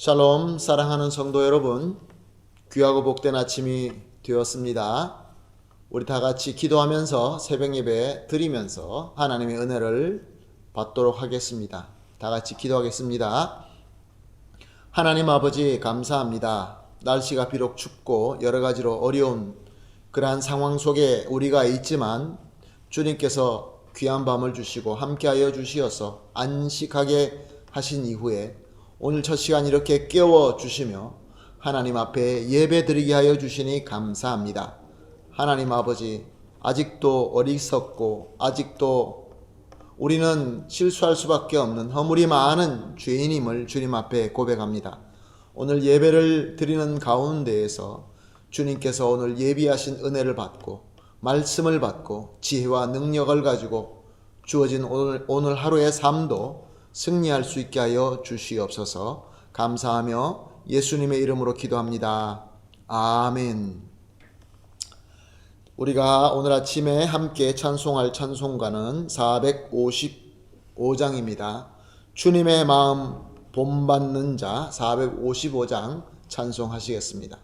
샬롬, 사랑하는 성도 여러분, 귀하고 복된 아침이 되었습니다. 우리 다 같이 기도하면서 새벽 예배 드리면서 하나님의 은혜를 받도록 하겠습니다. 다 같이 기도하겠습니다. 하나님 아버지 감사합니다. 날씨가 비록 춥고 여러 가지로 어려운 그러한 상황 속에 우리가 있지만 주님께서 귀한 밤을 주시고 함께하여 주시어서 안식하게 하신 이후에 오늘 첫 시간 이렇게 깨워주시며 하나님 앞에 예배 드리게 하여 주시니 감사합니다. 하나님 아버지, 아직도 어리석고 아직도 우리는 실수할 수밖에 없는 허물이 많은 죄인임을 주님 앞에 고백합니다. 오늘 예배를 드리는 가운데에서 주님께서 오늘 예비하신 은혜를 받고 말씀을 받고 지혜와 능력을 가지고 주어진 오늘 하루의 삶도 승리할 수 있게 하여 주시옵소서. 감사하며 예수님의 이름으로 기도합니다. 아멘. 우리가 오늘 아침에 함께 찬송할 찬송가는 455장입니다. 주님의 마음 본받는 자 455장 찬송하시겠습니다.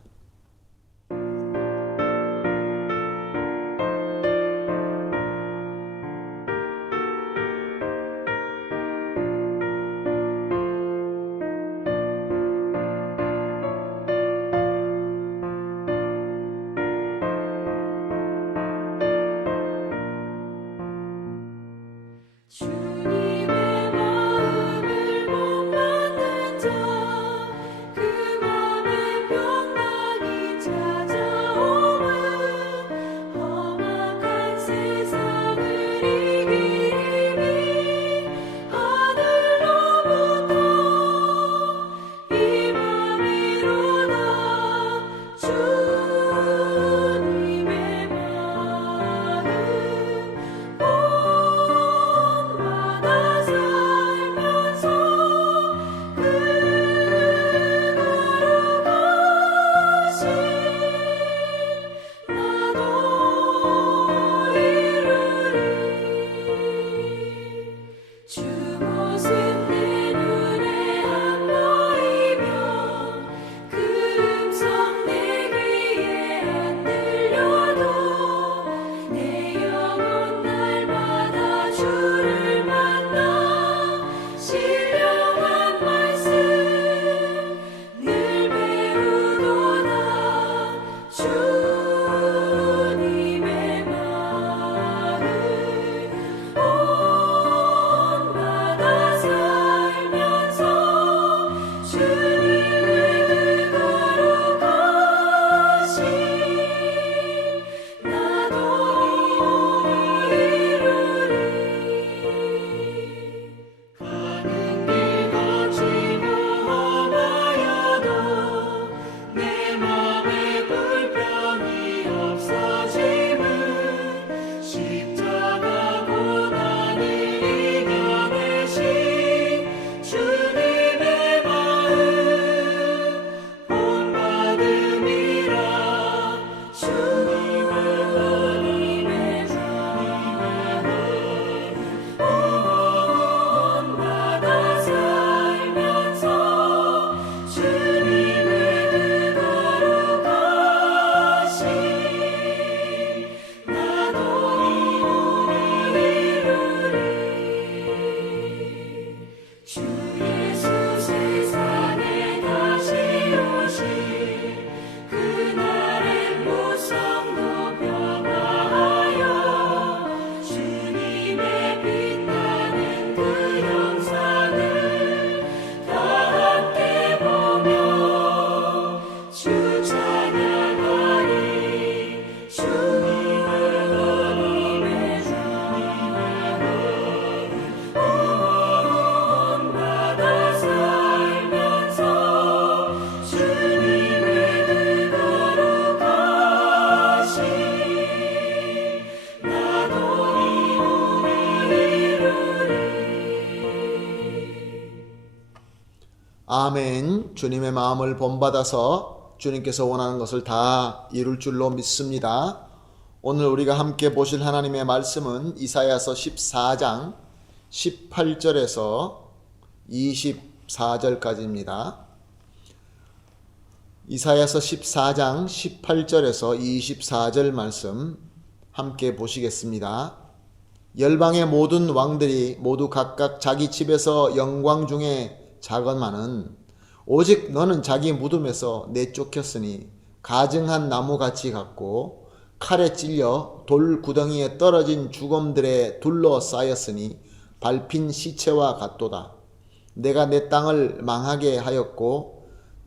아멘. 주님의 마음을 본받아서 주님께서 원하는 것을 다 이룰 줄로 믿습니다. 오늘 우리가 함께 보실 하나님의 말씀은 이사야서 14장 18절에서 24절까지입니다. 이사야서 14장 18절에서 24절 말씀 함께 보시겠습니다. 열방의 모든 왕들이 모두 각각 자기 집에서 영광 중에 자건만은 오직 너는 자기 무덤에서 내쫓겼으니 가증한 나무같이 같고 칼에 찔려 돌 구덩이에 떨어진 죽음들에 둘러싸였으니 밟힌 시체와 같도다. 내가 내 땅을 망하게 하였고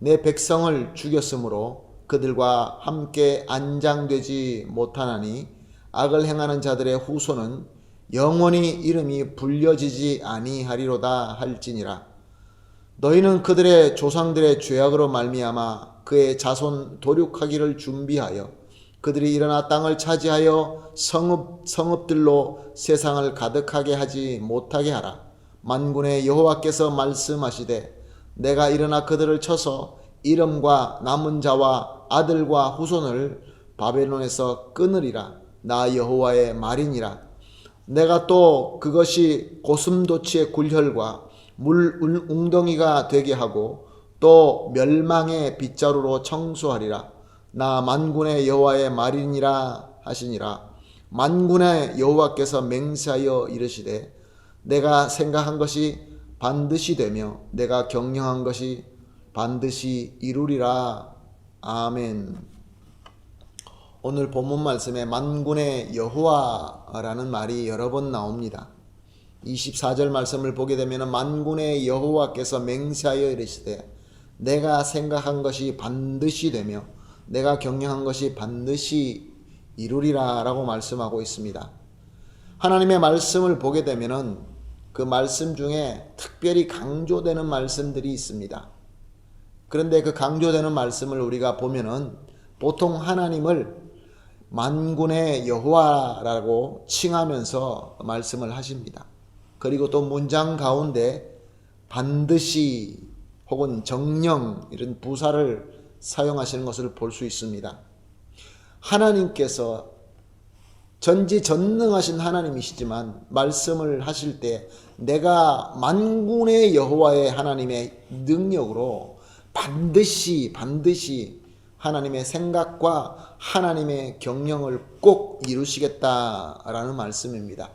내 백성을 죽였으므로 그들과 함께 안장되지 못하나니 악을 행하는 자들의 후손은 영원히 이름이 불려지지 아니하리로다 할지니라. 너희는 그들의 조상들의 죄악으로 말미암아 그의 자손 도륙하기를 준비하여 그들이 일어나 땅을 차지하여 성읍들로 세상을 가득하게 하지 못하게 하라. 만군의 여호와께서 말씀하시되 내가 일어나 그들을 쳐서 이름과 남은 자와 아들과 후손을 바벨론에서 끊으리라. 나 여호와의 말이니라. 내가 또 그것이 고슴도치의 굴혈과 물 웅덩이가 되게 하고 또 멸망의 빗자루로 청소하리라. 나 만군의 여호와의 말이니라 하시니라. 만군의 여호와께서 맹세하여 이르시되 내가 생각한 것이 반드시 되며 내가 경영한 것이 반드시 이루리라. 아멘. 오늘 본문 말씀에 만군의 여호와라는 말이 여러 번 나옵니다. 24절 말씀을 보게 되면 만군의 여호와께서 맹세하여 이르시되 내가 생각한 것이 반드시 되며 내가 경영한 것이 반드시 이루리라 라고 말씀하고 있습니다. 하나님의 말씀을 보게 되면 그 말씀 중에 특별히 강조되는 말씀들이 있습니다. 그런데 그 강조되는 말씀을 우리가 보면은 보통 하나님을 만군의 여호와라고 칭하면서 말씀을 하십니다. 그리고 또 문장 가운데 반드시 혹은 정령 이런 부사를 사용하시는 것을 볼 수 있습니다. 하나님께서 전지전능하신 하나님이시지만 말씀을 하실 때 내가 만군의 여호와의 하나님의 능력으로 반드시 하나님의 생각과 하나님의 경영을 꼭 이루시겠다라는 말씀입니다.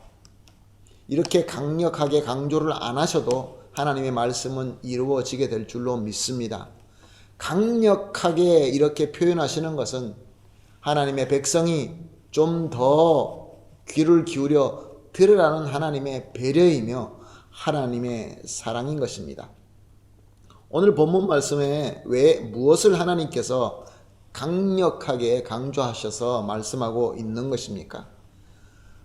이렇게 강력하게 강조를 안 하셔도 하나님의 말씀은 이루어지게 될 줄로 믿습니다. 강력하게 이렇게 표현하시는 것은 하나님의 백성이 좀 더 귀를 기울여 들으라는 하나님의 배려이며 하나님의 사랑인 것입니다. 오늘 본문 말씀에 왜 무엇을 하나님께서 강력하게 강조하셔서 말씀하고 있는 것입니까?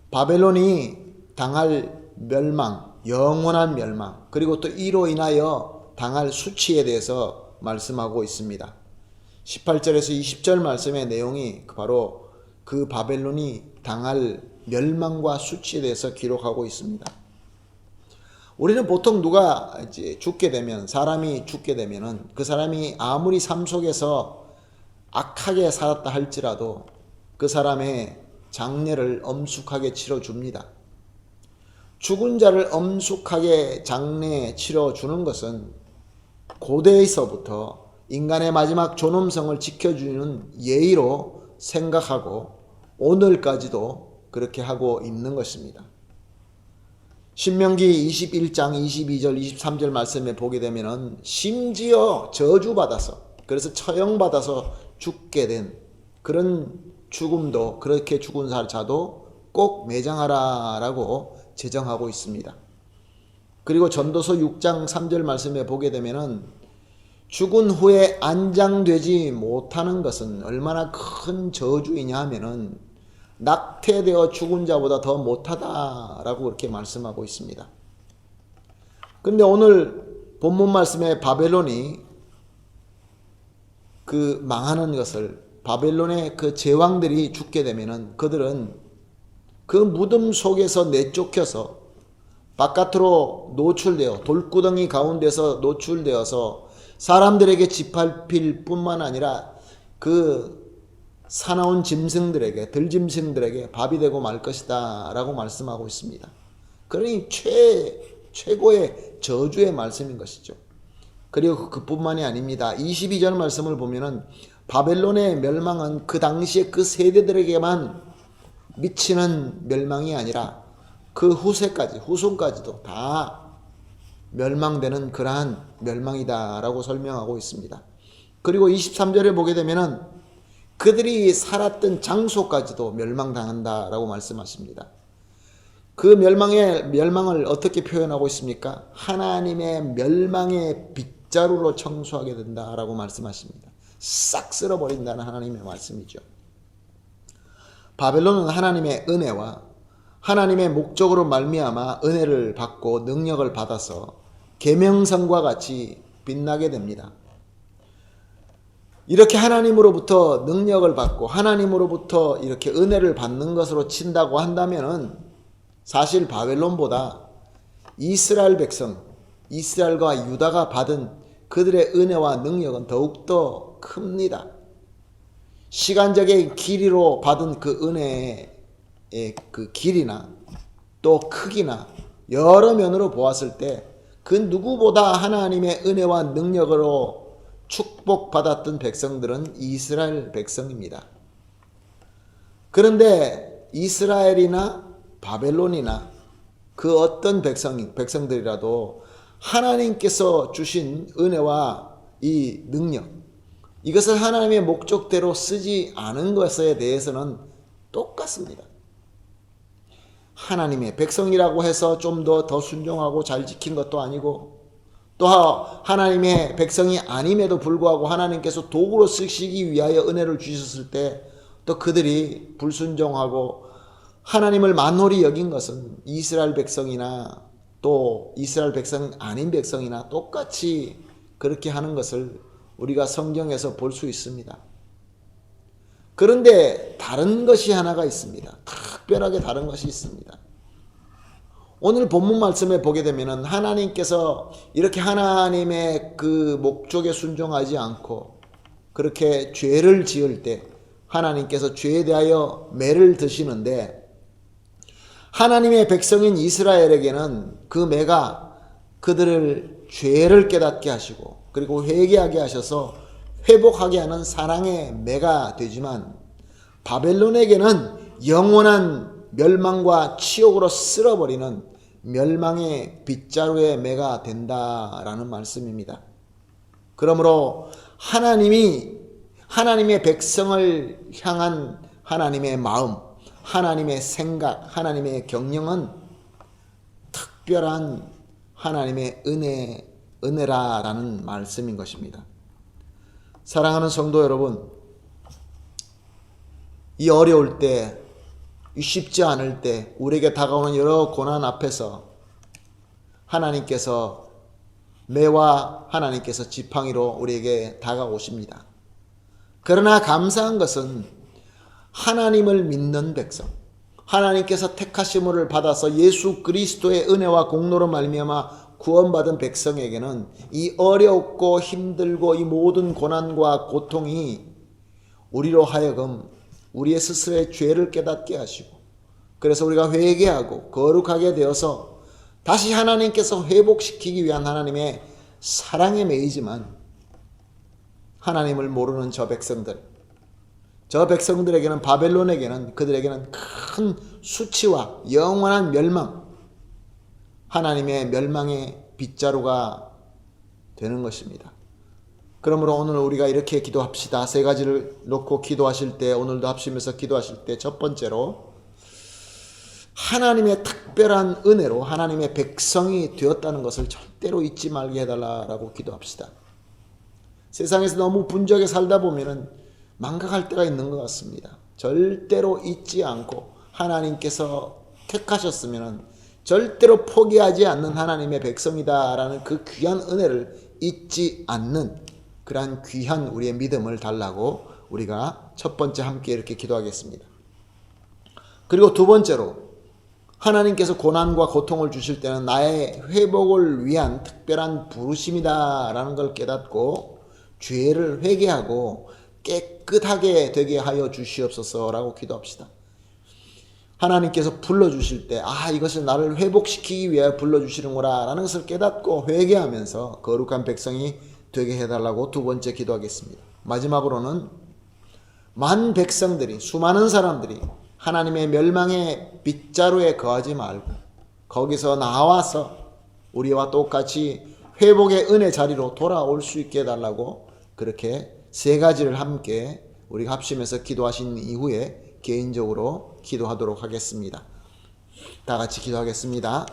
바벨론이 당할 멸망, 영원한 멸망, 그리고 또 이로 인하여 당할 수치에 대해서 말씀하고 있습니다. 18절에서 20절 말씀의 내용이 바로 그 바벨론이 당할 멸망과 수치에 대해서 기록하고 있습니다. 우리는 보통 누가 이제 죽게 되면, 사람이 죽게 되면은 그 사람이 아무리 삶 속에서 악하게 살았다 할지라도 그 사람의 장례를 엄숙하게 치러줍니다. 죽은 자를 엄숙하게 장례 치러주는 것은 고대에서부터 인간의 마지막 존엄성을 지켜주는 예의로 생각하고 오늘까지도 그렇게 하고 있는 것입니다. 신명기 21장 22절 23절 말씀에 보게 되면은 심지어 저주받아서, 그래서 처형받아서 죽게 된 그런 죽음도, 그렇게 죽은 자도 꼭 매장하라라고 제정하고 있습니다. 그리고 전도서 6장 3절 말씀에 보게 되면은 죽은 후에 안장되지 못하는 것은 얼마나 큰 저주이냐 하면은 낙태되어 죽은 자보다 더 못하다라고 그렇게 말씀하고 있습니다. 근데 오늘 본문 말씀에 바벨론이 그 망하는 것을, 바벨론의 그 제왕들이 죽게 되면은 그들은 그 무덤 속에서 내쫓겨서 바깥으로 노출되어 돌구덩이 가운데서 노출되어서 사람들에게 짓밟힐 뿐만 아니라 그 사나운 짐승들에게, 들짐승들에게 밥이 되고 말 것이다 라고 말씀하고 있습니다. 그러니 최고의 저주의 말씀인 것이죠. 그리고 그뿐만이 아닙니다. 22절 말씀을 보면은 바벨론의 멸망은 그 당시에 그 세대들에게만 미치는 멸망이 아니라 그 후손까지도 다 멸망되는 그러한 멸망이다라고 설명하고 있습니다. 그리고 23절에 보게 되면은 그들이 살았던 장소까지도 멸망당한다라고 말씀하십니다. 그 멸망을 어떻게 표현하고 있습니까? 하나님의 멸망의 빗자루로 청소하게 된다라고 말씀하십니다. 싹 쓸어버린다는 하나님의 말씀이죠. 바벨론은 하나님의 은혜와 하나님의 목적으로 말미암아 은혜를 받고 능력을 받아서 계명성과 같이 빛나게 됩니다. 이렇게 하나님으로부터 능력을 받고 하나님으로부터 이렇게 은혜를 받는 것으로 친다고 한다면은 사실 바벨론보다 이스라엘 백성, 이스라엘과 유다가 받은 그들의 은혜와 능력은 더욱더 큽니다. 시간적인 길이로 받은 그 은혜의 그 길이나 또 크기나 여러 면으로 보았을 때 그 누구보다 하나님의 은혜와 능력으로 축복받았던 백성들은 이스라엘 백성입니다. 그런데 이스라엘이나 바벨론이나 그 어떤 백성들이라도 하나님께서 주신 은혜와 이 능력, 이것을 하나님의 목적대로 쓰지 않은 것에 대해서는 똑같습니다. 하나님의 백성이라고 해서 좀 더 순종하고 잘 지킨 것도 아니고, 또 하나님의 백성이 아님에도 불구하고 하나님께서 도구로 쓰시기 위하여 은혜를 주셨을 때 또 그들이 불순종하고 하나님을 만홀히 여긴 것은 이스라엘 백성이나 또 이스라엘 백성 아닌 백성이나 똑같이 그렇게 하는 것을 우리가 성경에서 볼 수 있습니다. 그런데 다른 것이 하나가 있습니다. 특별하게 다른 것이 있습니다. 오늘 본문 말씀에 보게 되면은 하나님께서 이렇게 하나님의 그 목적에 순종하지 않고 그렇게 죄를 지을 때 하나님께서 죄에 대하여 매를 드시는데, 하나님의 백성인 이스라엘에게는 그 매가 그들을 죄를 깨닫게 하시고 그리고 회개하게 하셔서 회복하게 하는 사랑의 매가 되지만, 바벨론에게는 영원한 멸망과 치욕으로 쓸어버리는 멸망의 빗자루의 매가 된다라는 말씀입니다. 그러므로 하나님의 백성을 향한 하나님의 마음, 하나님의 생각, 하나님의 경영은 특별한 하나님의 은혜라라는 말씀인 것입니다. 사랑하는 성도 여러분, 이 어려울 때, 이 쉽지 않을 때, 우리에게 다가오는 여러 고난 앞에서 하나님께서 매와 하나님께서 지팡이로 우리에게 다가오십니다. 그러나 감사한 것은 하나님을 믿는 백성, 하나님께서 택하심을 받아서 예수 그리스도의 은혜와 공로로 말미암아 구원받은 백성에게는 이 어렵고 힘들고 이 모든 고난과 고통이 우리로 하여금 우리의 스스로의 죄를 깨닫게 하시고, 그래서 우리가 회개하고 거룩하게 되어서 다시 하나님께서 회복시키기 위한 하나님의 사랑에 매이지만, 하나님을 모르는 저 백성들에게는, 바벨론에게는, 그들에게는 큰 수치와 영원한 멸망, 하나님의 멸망의 빗자루가 되는 것입니다. 그러므로 오늘 우리가 이렇게 기도합시다. 세 가지를 놓고 기도하실 때, 오늘도 합심해서 기도하실 때, 첫 번째로 하나님의 특별한 은혜로 하나님의 백성이 되었다는 것을 절대로 잊지 말게 해달라고 기도합시다. 세상에서 너무 분주하게 살다 보면은 망각할 때가 있는 것 같습니다. 절대로 잊지 않고 하나님께서 택하셨으면 절대로 포기하지 않는 하나님의 백성이다라는 그 귀한 은혜를 잊지 않는 그러한 귀한 우리의 믿음을 달라고 우리가 첫 번째 함께 이렇게 기도하겠습니다. 그리고 두 번째로, 하나님께서 고난과 고통을 주실 때는 나의 회복을 위한 특별한 부르심이다라는 걸 깨닫고 죄를 회개하고 깨끗하게 되게 하여 주시옵소서라고 기도합시다. 하나님께서 불러주실 때 이것을 나를 회복시키기 위해 불러주시는구나 라는 것을 깨닫고 회개하면서 거룩한 백성이 되게 해달라고 두 번째 기도하겠습니다. 마지막으로는 많은 백성들이, 수많은 사람들이 하나님의 멸망의 빗자루에 거하지 말고 거기서 나와서 우리와 똑같이 회복의 은혜 자리로 돌아올 수 있게 해달라고, 그렇게 세 가지를 함께 우리가 합심해서 기도하신 이후에 개인적으로 기도하도록 하겠습니다. 다 같이 기도하겠습니다.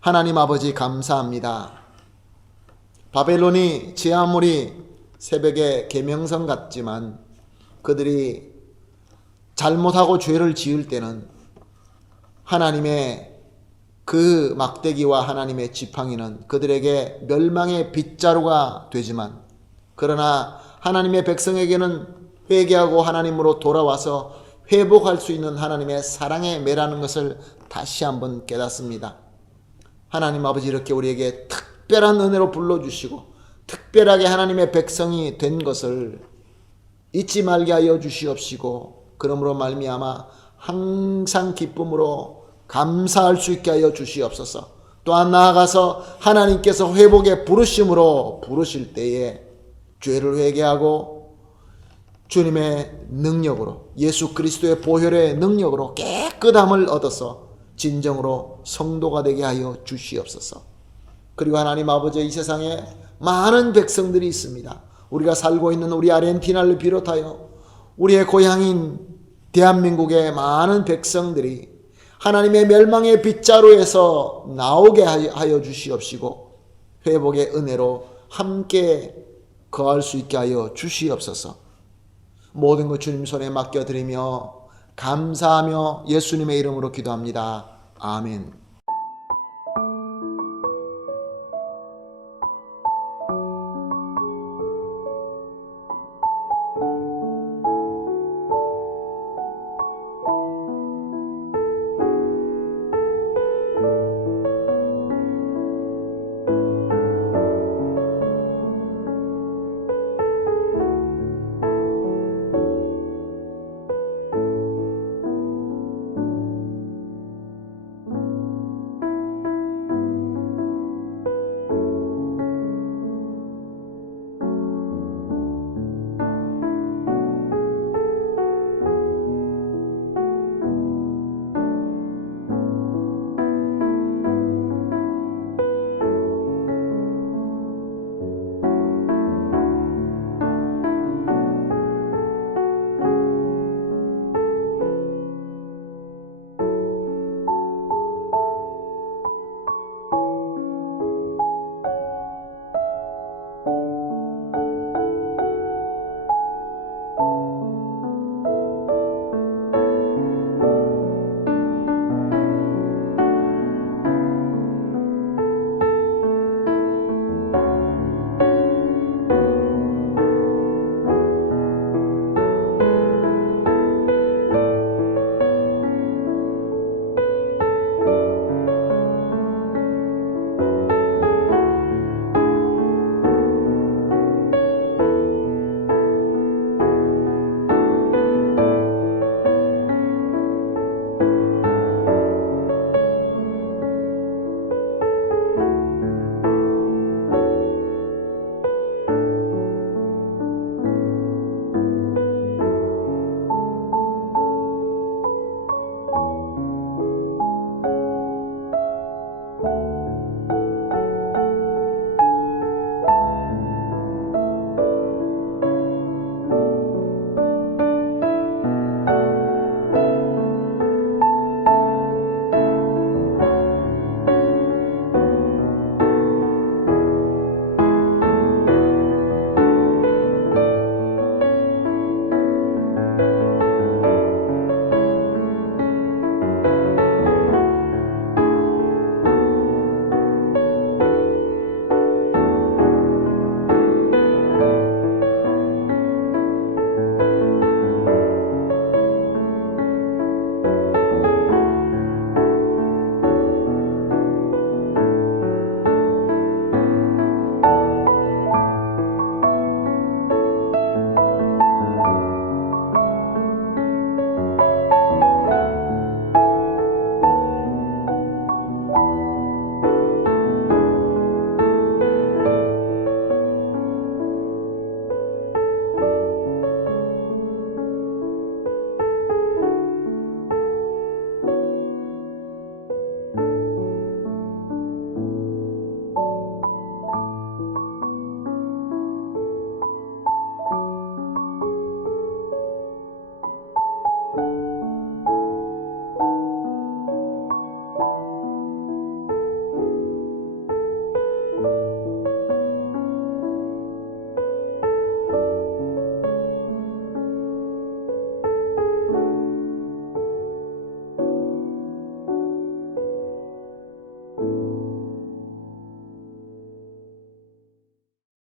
하나님 아버지, 감사합니다. 바벨론이 제 아무리 새벽의 계명성 같지만 그들이 잘못하고 죄를 지을 때는 하나님의 그 막대기와 하나님의 지팡이는 그들에게 멸망의 빗자루가 되지만, 그러나 하나님의 백성에게는 회개하고 하나님으로 돌아와서 회복할 수 있는 하나님의 사랑의 매라는 것을 다시 한번 깨닫습니다. 하나님 아버지, 이렇게 우리에게 특별한 은혜로 불러주시고 특별하게 하나님의 백성이 된 것을 잊지 말게 하여 주시옵시고, 그러므로 말미암아 항상 기쁨으로 감사할 수 있게 하여 주시옵소서. 또한 나아가서 하나님께서 회복의 부르심으로 부르실 때에 죄를 회개하고 주님의 능력으로, 예수 그리스도의 보혈의 능력으로 깨끗함을 얻어서 진정으로 성도가 되게 하여 주시옵소서. 그리고 하나님 아버지, 이 세상에 많은 백성들이 있습니다. 우리가 살고 있는 우리 아르헨티나를 비롯하여 우리의 고향인 대한민국의 많은 백성들이 하나님의 멸망의 빗자루에서 나오게 하여 주시옵시고 회복의 은혜로 함께 거할 수 있게 하여 주시옵소서. 모든 것 주님 손에 맡겨드리며 감사하며 예수님의 이름으로 기도합니다. 아멘.